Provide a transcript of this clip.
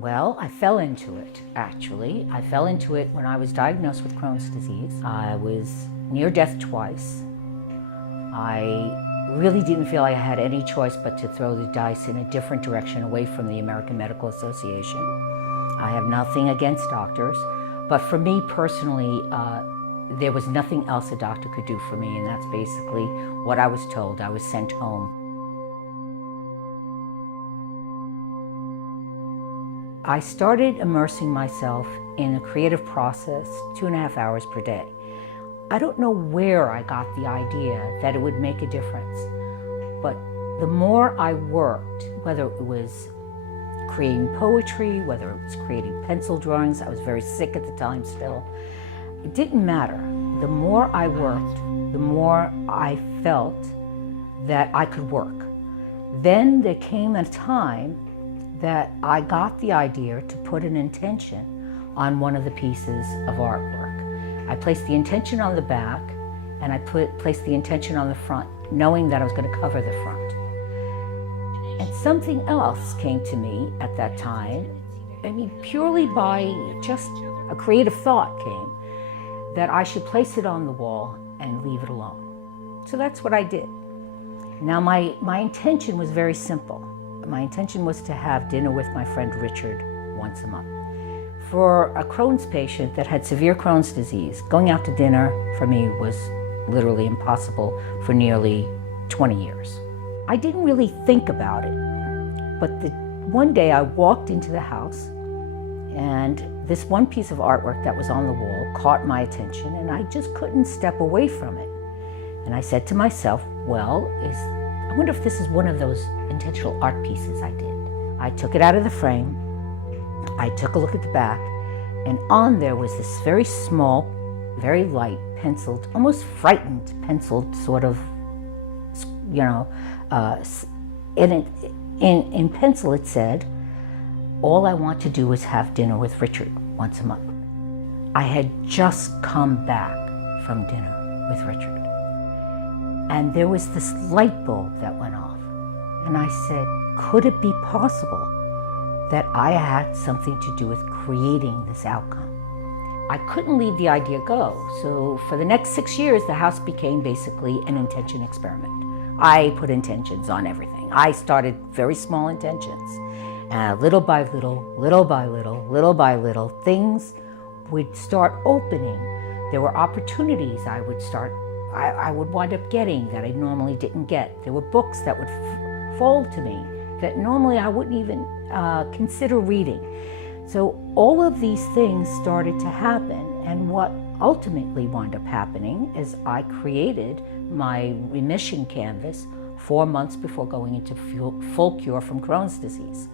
Well, I fell into it, actually. I fell into it when I was diagnosed with Crohn's disease. I was near death twice. I really didn't feel I had any choice but to throw the dice in a different direction away from the American Medical Association. I have nothing against doctors, but for me personally, there was nothing else a doctor could do for me, and that's basically what I was told. I was sent home. I started immersing myself in a creative process 2.5 hours per day. I don't know where I got the idea that it would make a difference, but the more I worked, whether it was creating poetry, whether it was creating pencil drawings, I was very sick at the time still, it didn't matter. The more I worked, the more I felt that I could work. Then there came a time that I got the idea to put an intention on one of the pieces of artwork. I placed the intention on the back, and I placed the intention on the front, knowing that I was going to cover the front. And something else came to me at that time, I mean, purely by just a creative thought came, that I should place it on the wall and leave it alone. So that's what I did. Now my intention was very simple. My intention was to have dinner with my friend Richard once a month. For a Crohn's patient that had severe Crohn's disease, going out to dinner for me was literally impossible for nearly 20 years. I didn't really think about it, but one day I walked into the house and this one piece of artwork that was on the wall caught my attention, and I just couldn't step away from it. And I said to myself, well, I wonder if this is one of those intentional art pieces I did. I took it out of the frame, I took a look at the back, and on there was this very small, very light, penciled, almost frightened, penciled sort of, you know, in pencil it said, all I want to do is have dinner with Richard once a month. I had just come back from dinner with Richard. And there was this light bulb that went off. And I said, could it be possible that I had something to do with creating this outcome? I couldn't leave the idea go. So for the next 6 years, the house became basically an intention experiment. I put intentions on everything. I started very small intentions. Little by little, little by little, little by little, things would start opening. There were opportunities I would wind up getting that I normally didn't get. There were books that would fall to me that normally I wouldn't even consider reading. So all of these things started to happen, and what ultimately wound up happening is I created my remission canvas 4 months before going into full cure from Crohn's disease.